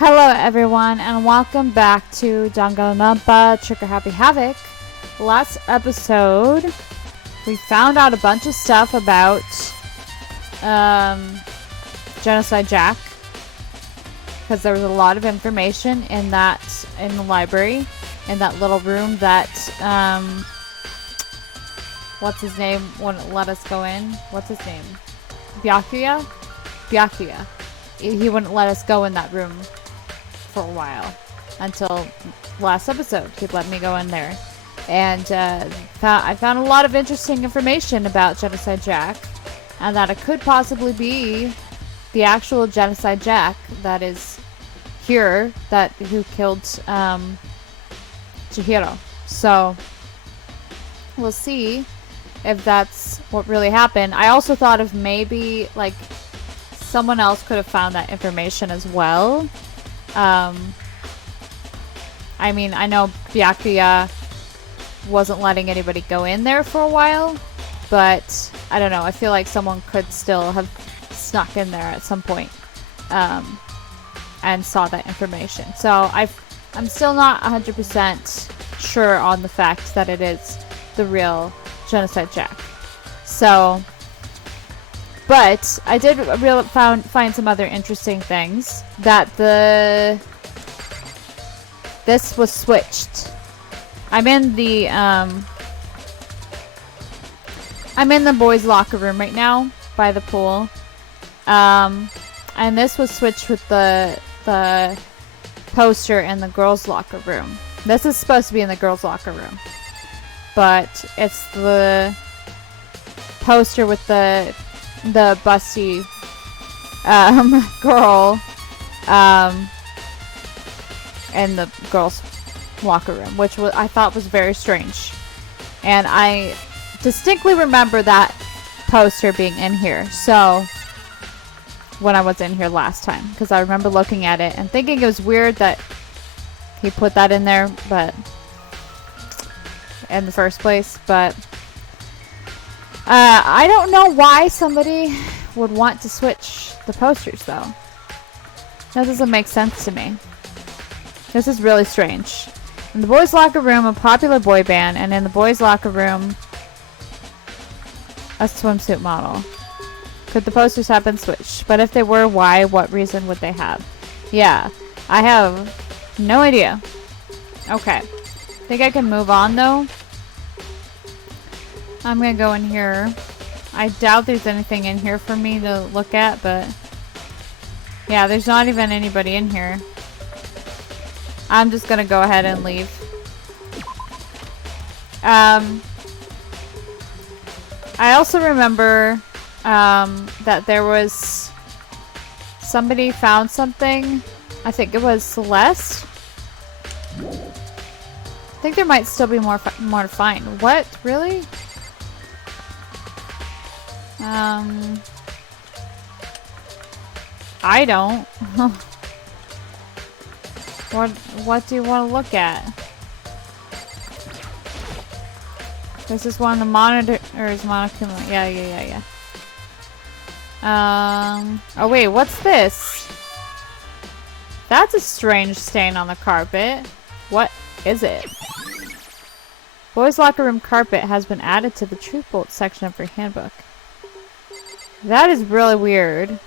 Hello everyone and welcome back to Danganronpa Trigger Happy Havoc. Last episode we found out a bunch of stuff about Genocide Jack, because there was a lot of information in the library, in that little room that what's his name wouldn't let us go in. What's his name? Byakuya? Byakuya. He wouldn't let us go in that room for a while until last episode. He'd let me go in there, and I found a lot of interesting information about Genocide Jack, and that it could possibly be actual Genocide Jack that is here, who killed Chihiro. So we'll see if that's what really happened. I also thought of maybe like someone else could have found that information as well. I mean, I know Byakuya wasn't letting anybody go in there for a while, but I don't know. I feel like someone could still have snuck in there at some point, and saw that information. So I'm still not 100% sure on the fact that it is the real Genocide Jack. So, but I did find some other interesting things. That this was switched. I'm in the boys' locker room right now by the pool, and this was switched with the poster in the girls' locker room. This is supposed to be in the girls' locker room, but it's the poster with the busty girl in the girls' locker room, which I thought was very strange. And I distinctly remember that poster being in here. So when I was in here last time, because I remember looking at it and thinking it was weird that he put that in there, but in the first place. But I don't know why somebody would want to switch the posters, though. That doesn't make sense to me. This is really strange. In the boys' locker room, a popular boy band, and in the boys' locker room, a swimsuit model. Could the posters have been switched? But if they were, why? What reason would they have? Yeah, I have no idea. Okay. Think I can move on, though? I'm gonna go in here. I doubt there's anything in here for me to look at, but yeah, there's not even anybody in here. I'm just gonna go ahead and leave. I also remember that there was somebody found something. I think it was Celeste. I think there might still be more to find. What? Really? I don't. What do you want to look at? This is one of the monitors. Yeah. Oh wait, what's this? That's a strange stain on the carpet. What is it? Boys' locker room carpet has been added to the truth bolt section of your handbook. That is really weird.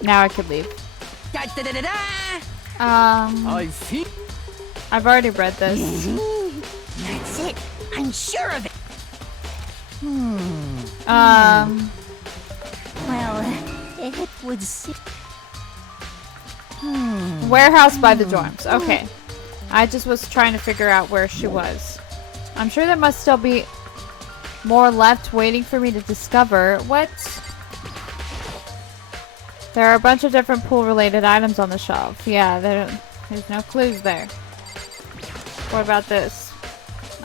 Now I could leave. I see. I've already read this. That's it. I'm sure of it. Well, it would seem. Warehouse by the dorms. Okay. I just was trying to figure out where she was. I'm sure there must still be more left waiting for me to discover. What? There are a bunch of different pool-related items on the shelf. Yeah, there's no clues there. What about this?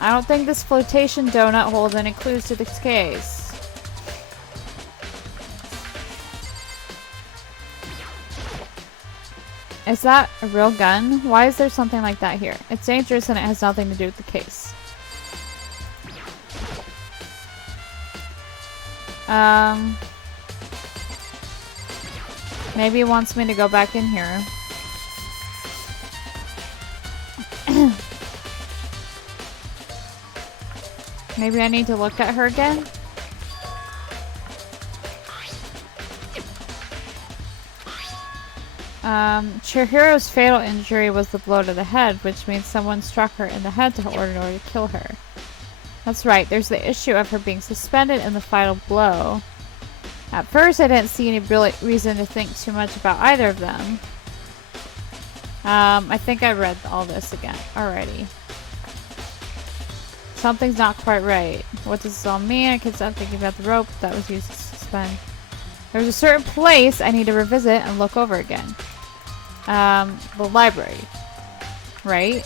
I don't think this flotation donut holds any clues to this case. Is that a real gun? Why is there something like that here? It's dangerous and it has nothing to do with the case. Maybe he wants me to go back in here. Maybe I need to look at her again? Chihiro's fatal injury was the blow to the head, which means someone struck her in the head in order to kill her. That's right, there's the issue of her being suspended in the fatal blow. At first, I didn't see any reason to think too much about either of them. I think I read all this again already. Something's not quite right. What does this all mean? I can't stop thinking about the rope that was used to suspend. There's a certain place I need to revisit and look over again. The library. Right?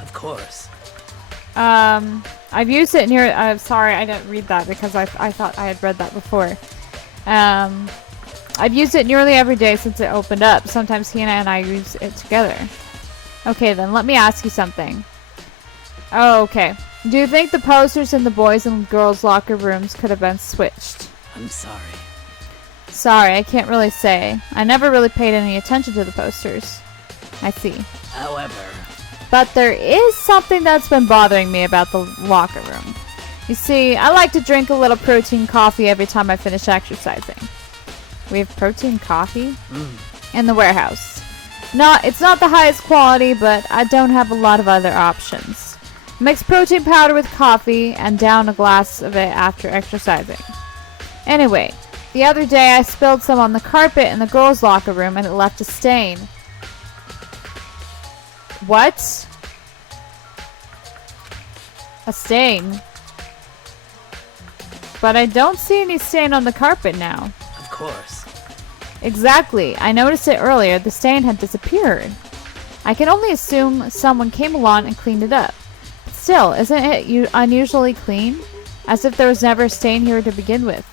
Of course. I've used it near. Sorry, I didn't read that because I thought I had read that before. I've used it nearly every day since it opened up. Sometimes Hina and I use it together. Okay, then let me ask you something. Oh, okay. Do you think the posters in the boys' and girls' locker rooms could have been switched? I'm sorry. Sorry, I can't really say. I never really paid any attention to the posters. I see. However... But there is something that's been bothering me about the locker room. You see, I like to drink a little protein coffee every time I finish exercising. We have protein coffee? In the warehouse. It's not the highest quality, but I don't have a lot of other options. Mix protein powder with coffee and down a glass of it after exercising. Anyway, the other day I spilled some on the carpet in the girls' locker room and it left a stain. What? A stain? But I don't see any stain on the carpet now. Of course. Exactly. I noticed it earlier. The stain had disappeared. I can only assume someone came along and cleaned it up. But still, isn't it unusually clean? As if there was never a stain here to begin with.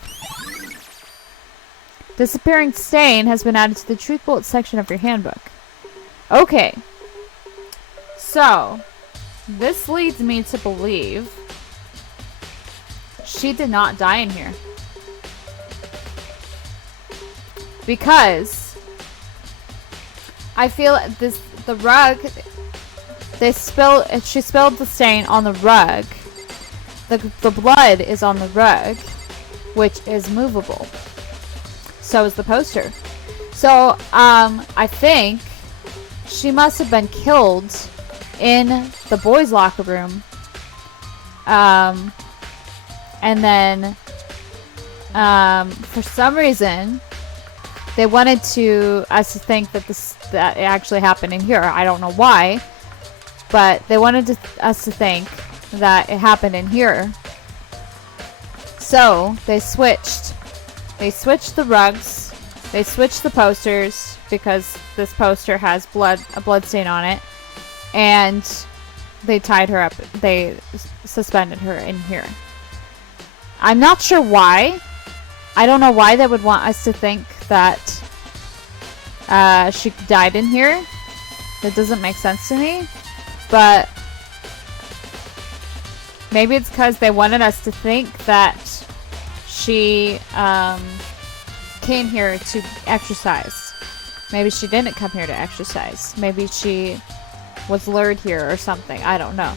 Disappearing stain has been added to the truth bullet section of your handbook. Okay. So, this leads me to believe she did not die in here. Because I feel the rug, she spilled the stain on the rug. The blood is on the rug, which is movable. So is the poster. So, I think she must have been killed in the boys' locker room. And then, for some reason, they wanted us to think that it actually happened in here. I don't know why, but they wanted us to think that it happened in here. So they switched the rugs, they switched the posters because this poster has a blood stain on it. And they tied her up. They suspended her in here. I'm not sure why. I don't know why they would want us to think that she died in here. That doesn't make sense to me. But maybe it's because they wanted us to think that she came here to exercise. Maybe she didn't come here to exercise. Maybe she was lured here or something. I don't know.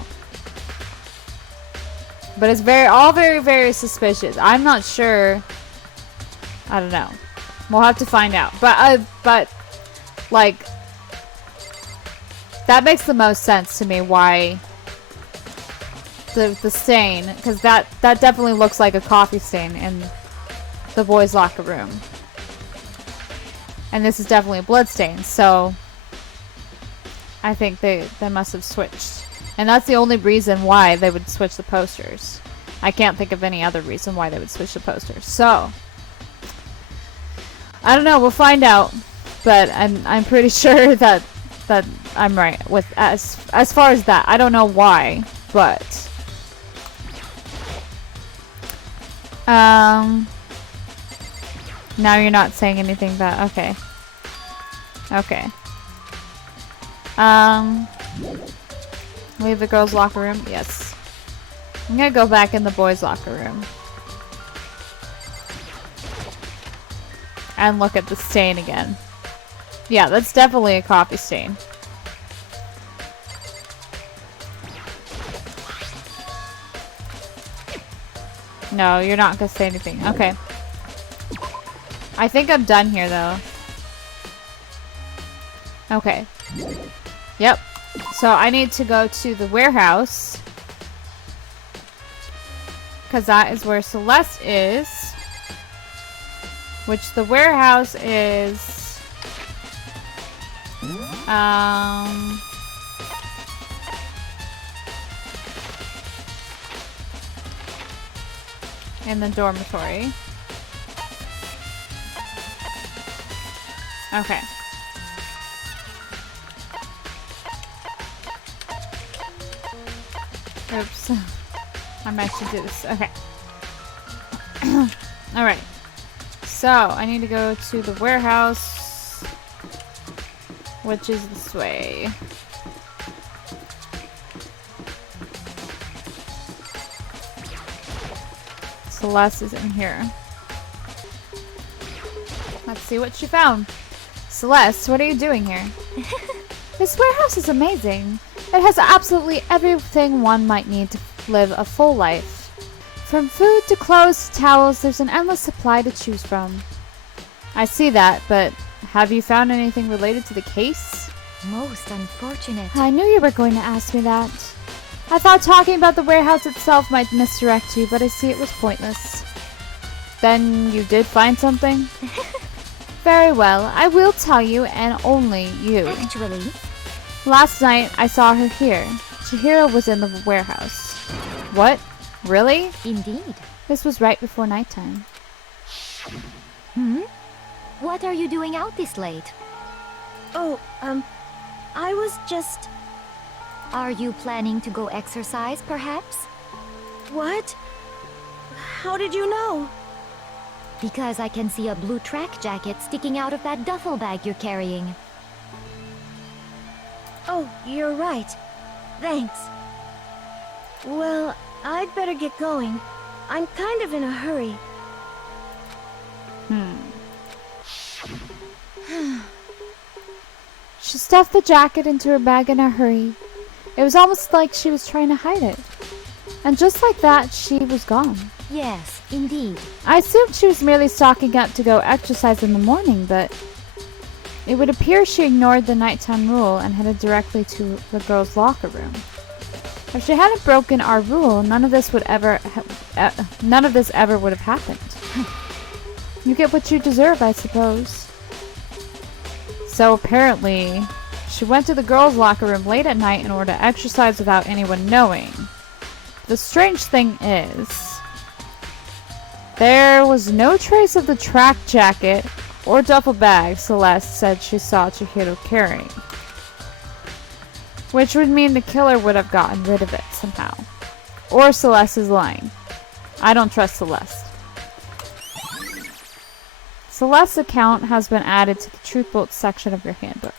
But it's all very, very suspicious. I'm not sure. I don't know. We'll have to find out. But like, that makes the most sense to me why the stain, because that definitely looks like a coffee stain in the boys' locker room. And this is definitely a blood stain, so I think they must have switched. And that's the only reason why they would switch the posters. I can't think of any other reason why they would switch the posters. So, I don't know, we'll find out. But I'm pretty sure that I'm right with as far as that. I don't know why, but now you're not saying anything about, okay. Okay. Leave the girls' locker room? Yes. I'm gonna go back in the boys' locker room. And look at the stain again. Yeah, that's definitely a coffee stain. No, you're not gonna say anything. Okay. I think I'm done here, though. Okay. Yep. So I need to go to the warehouse. Because that is where Celeste is. Which the warehouse is... in the dormitory. Okay. Oops. I meant to do this. Okay. Alright. So, I need to go to the warehouse, which is this way. Celeste is in here. Let's see what she found. Celeste, what are you doing here? This warehouse is amazing. It has absolutely everything one might need to live a full life. From food to clothes to towels, there's an endless supply to choose from. I see that, but have you found anything related to the case? Most unfortunate. I knew you were going to ask me that. I thought talking about the warehouse itself might misdirect you, but I see it was pointless. Then you did find something? Very well, I will tell you, and only you. Actually, Last night, I saw her here. Chihiro was in the warehouse. What? Really? indeed. This was right before nighttime. What are you doing out this late? Oh, I was just... Are you planning to go exercise, perhaps? What? How did you know? Because I can see a blue track jacket sticking out of that duffel bag you're carrying. Oh, you're right. Thanks. Well, I'd better get going. I'm kind of in a hurry. She stuffed the jacket into her bag in a hurry. It was almost like she was trying to hide it. And just like that, she was gone. Yes, indeed. I assumed she was merely stocking up to go exercise in the morning, but it would appear she ignored the nighttime rule and headed directly to the girls' locker room. If she hadn't broken our rule, none of this ever would have happened. You get what you deserve, I suppose. So apparently, she went to the girls' locker room late at night in order to exercise without anyone knowing. The strange thing is, there was no trace of the track jacket or duffel bag Celeste said she saw Chihiro carrying. Which would mean the killer would have gotten rid of it somehow. Or Celeste is lying. I don't trust Celeste. Celeste's account has been added to the Truth Bolt section of your handbook.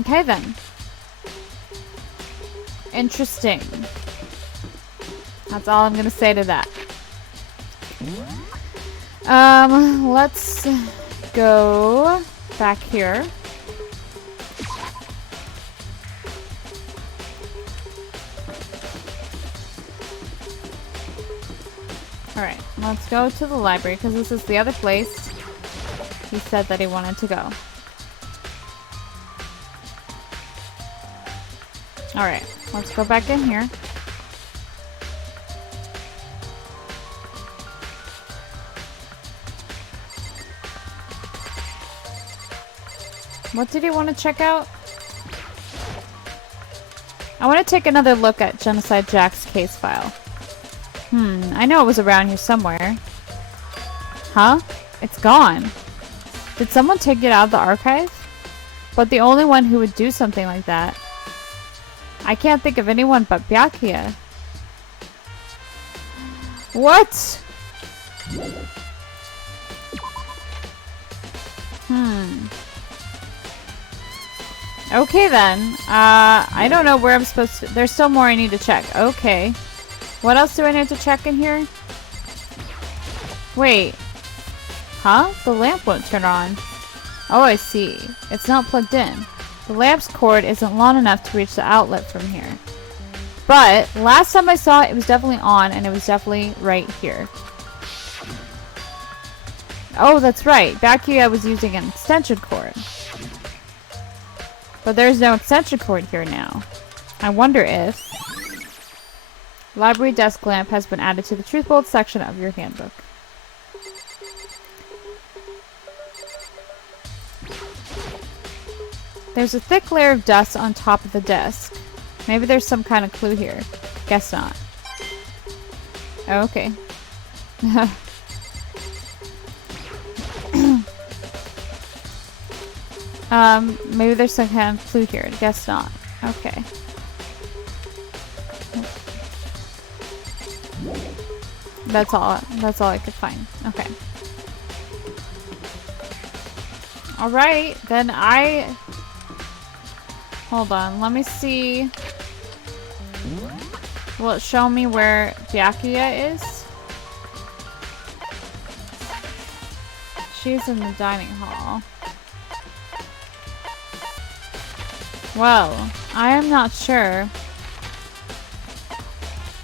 Okay then. Interesting. That's all I'm gonna say to that. Let's go back here. Alright, let's go to the library because this is the other place he said that he wanted to go. Alright, let's go back in here. What did he want to check out? I want to take another look at Genocide Jack's case file. I know it was around here somewhere. Huh? It's gone. Did someone take it out of the archive? But the only one who would do something like that. I can't think of anyone but Byakuya. What? Okay then. I don't know where I'm supposed to... There's still more I need to check. Okay. What else do I need to check in here? Wait. Huh? The lamp won't turn on. Oh, I see. It's not plugged in. The lamp's cord isn't long enough to reach the outlet from here. But, last time I saw it, it was definitely on, and it was definitely right here. Oh, that's right. Back here I was using an extension cord. But there's no extension cord here now. I wonder if... Library desk lamp has been added to the truth bolt section of your handbook. There's a thick layer of dust on top of the desk. Maybe there's some kind of clue here. Guess not. Oh, okay. Maybe there's some kind of clue here. Guess not. Okay. That's all I could find. Okay. Alright, then hold on, let me see. Will it show me where Byakuya is? She's in the dining hall. Well, I am not sure.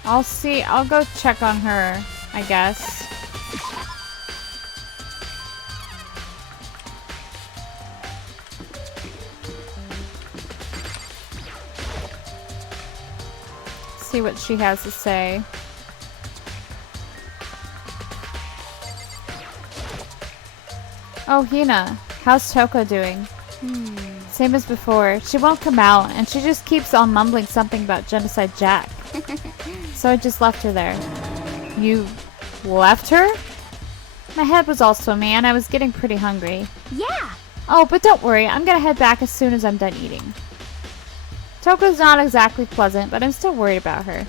I'll see. I'll go check on her, I guess. See what she has to say. Oh, Hina. How's Toko doing? Same as before. She won't come out, and she just keeps on mumbling something about Genocide Jack. So I just left her there. You left her? My head was all swimming, and I was getting pretty hungry. Yeah. Oh, but don't worry. I'm gonna head back as soon as I'm done eating. Toko's not exactly pleasant, but I'm still worried about her.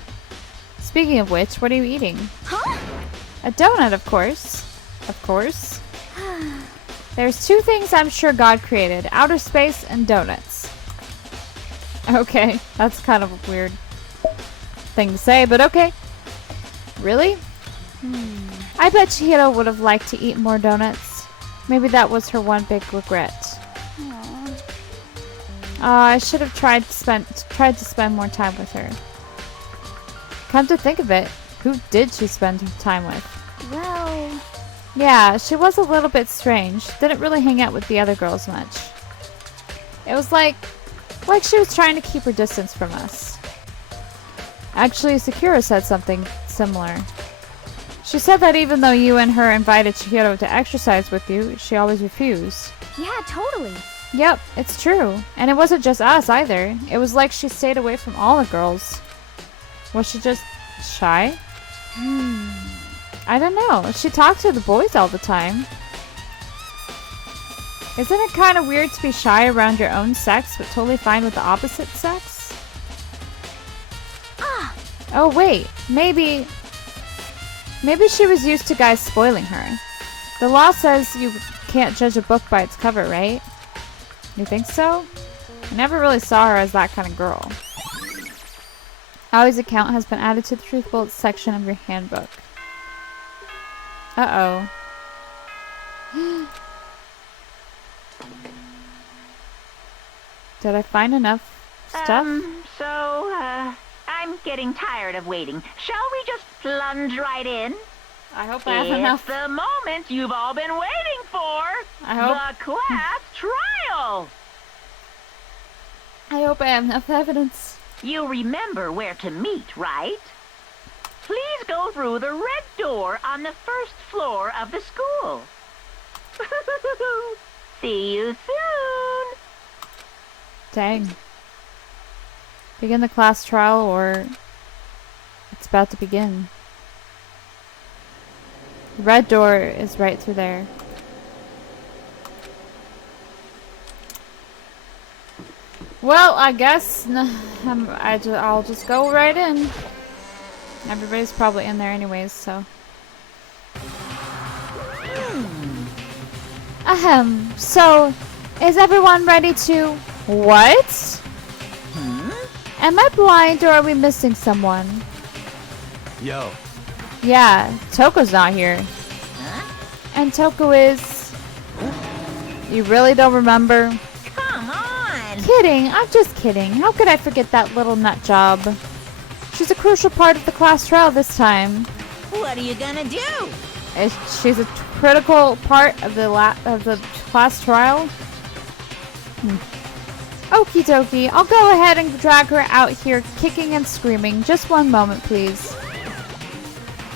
Speaking of which, what are you eating? Huh? A donut, of course. Of course. There's two things I'm sure God created. Outer space and donuts. Okay, that's kind of a weird thing to say, but okay. Really? I bet Chihiro would have liked to eat more donuts. Maybe that was her one big regret. I should have tried to spend more time with her. Come to think of it, who did she spend her time with? Well... Yeah, she was a little bit strange. Didn't really hang out with the other girls much. It was like she was trying to keep her distance from us. Actually, Sakura said something similar. She said that even though you and her invited Chihiro to exercise with you, she always refused. Yeah, totally. Yep, it's true. And it wasn't just us either. It was like she stayed away from all the girls. Was she just shy? I don't know. She talked to the boys all the time. Isn't it kind of weird to be shy around your own sex, but totally fine with the opposite sex? Oh wait, maybe she was used to guys spoiling her. The law says you can't judge a book by its cover, right? You think so? I never really saw her as that kind of girl. Aoi's account has been added to the Truth Bolt section of your handbook. Uh-oh. Did I find enough stuff? I'm getting tired of waiting. Shall we just plunge right in? I hope I have enough. It's the moment you've all been waiting for. I hope. The class trial. I hope I have enough evidence. You remember where to meet, right? Please go through the red door on the first floor of the school. See you soon. Dang. Begin the class trial, or it's about to begin. The red door is right through there. Well, I guess I'll just go right in. Everybody's probably in there anyways, so. Ahem. So, is everyone ready to... What? Am I blind or are we missing someone? Yo. Yeah, Toko's not here. And Toko is... You really don't remember? Come on! Kidding, I'm just kidding. How could I forget that little nut job? She's a crucial part of the class trial this time. What are you gonna do? She's a critical part of the class trial. Okie dokie, I'll go ahead and drag her out here kicking and screaming. Just one moment, please.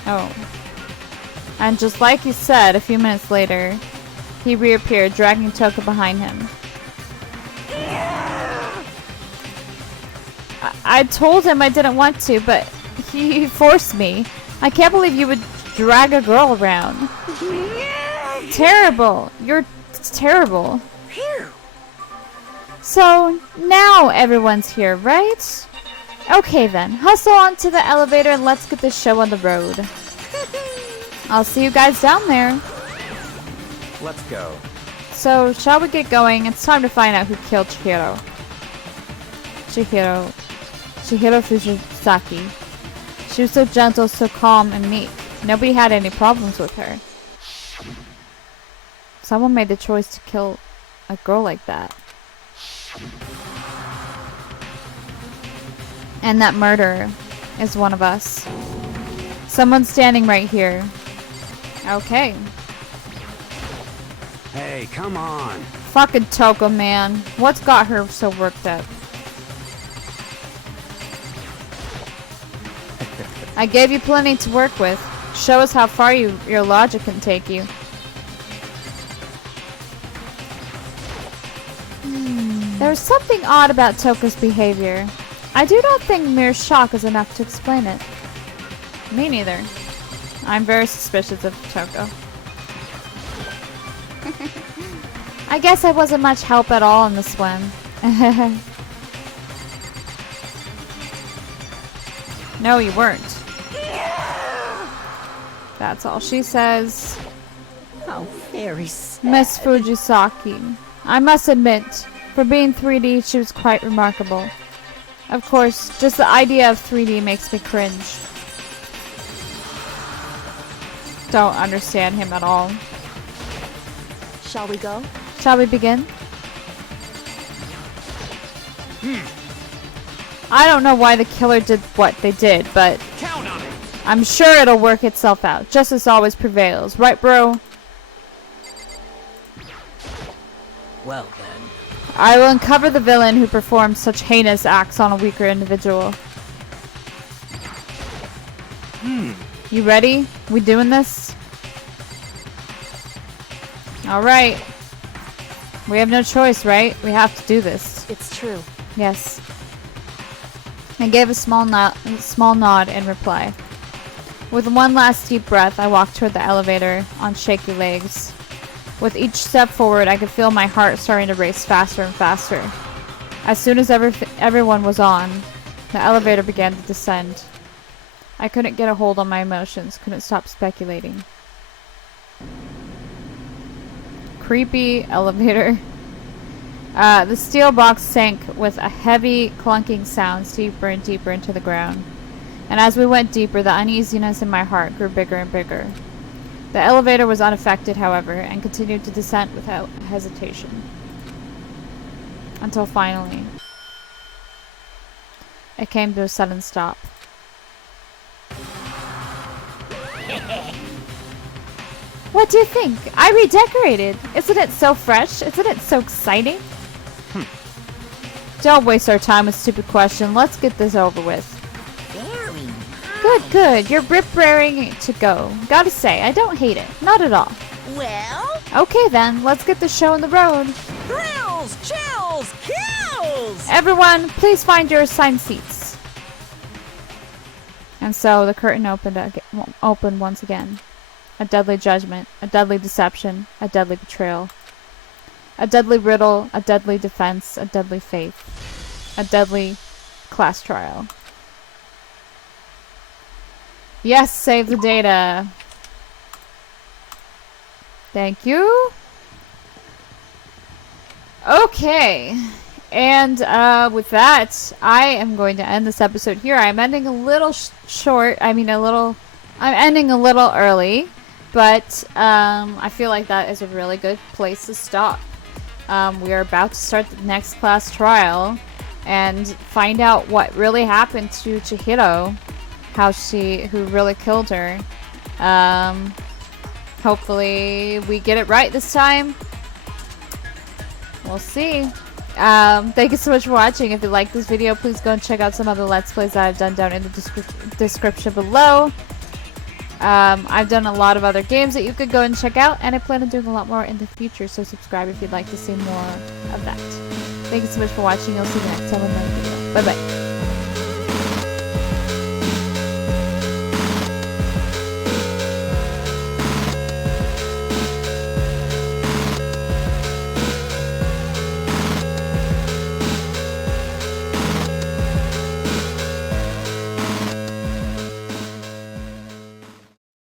Oh. And just like he said, a few minutes later, he reappeared, dragging Toko behind him. I told him I didn't want to, but he forced me. I can't believe you would drag a girl around. Terrible. You're terrible. So, now everyone's here, right? Okay then, hustle onto the elevator and let's get this show on the road. I'll see you guys down there. Let's go. So, shall we get going? It's time to find out who killed Chihiro. Chihiro Fujisaki. She was so gentle, so calm and meek. Nobody had any problems with her. Someone made the choice to kill a girl like that. And that murderer is one of us. Someone's standing right here. Okay. Hey, come on. Fucking Toko, man. What's got her so worked up? I gave you plenty to work with. Show us how far your logic can take you. There's something odd about Toko's behavior. I do not think mere shock is enough to explain it. Me neither. I'm very suspicious of Toko. I guess I wasn't much help at all in the swim. No, you weren't. That's all she says. Oh, very sad. Miss Fujisaki. I must admit, for being 3D, she was quite remarkable. Of course, just the idea of 3D makes me cringe. Don't understand him at all. Shall we go? Shall we begin? I don't know why the killer did what they did, but Count on it. I'm sure it'll work itself out. Justice always prevails. Right, bro? Well then. I will uncover the villain who performed such heinous acts on a weaker individual. You ready? We doing this? Alright. We have no choice, right? We have to do this. It's true. Yes. I gave a small nod in reply. With one last deep breath, I walked toward the elevator on shaky legs. With each step forward, I could feel my heart starting to race faster and faster. As soon as everyone was on, the elevator began to descend. I couldn't get a hold on my emotions, couldn't stop speculating. Creepy elevator. The steel box sank with a heavy clunking sound deeper and deeper into the ground. And as we went deeper, the uneasiness in my heart grew bigger and bigger. The elevator was unaffected, however, and continued to descend without hesitation. Until finally, it came to a sudden stop. What do you think? I redecorated! Isn't it so fresh? Isn't it so exciting? Don't waste our time with stupid questions. Let's get this over with. Very nice. Good, good. You're rip-raring to go. Gotta say, I don't hate it. Not at all. Well, Okay then, let's get the show on the road. thrills, chills, kills! Everyone, please find your assigned seats. And so the curtain opened once again. A deadly judgment, a deadly deception, a deadly betrayal. A deadly riddle, a deadly defense, a deadly faith. A deadly class trial. Yes, save the data. Thank you. Okay. And with that, I am going to end this episode here. I'm ending a little short. I'm ending a little early, but I feel like that is a really good place to stop. We are about to start the next class trial and find out what really happened to Chihiro, who really killed her. Hopefully we get it right this time. We'll see. Thank you so much for watching. If you like this video, please go and check out some other Let's Plays that I've done down in the description below. I've done a lot of other games that you could go and check out, and I plan on doing a lot more in the future, so subscribe if you'd like to see more of that. Thank you so much for watching. I'll see you next time in another video. Bye bye.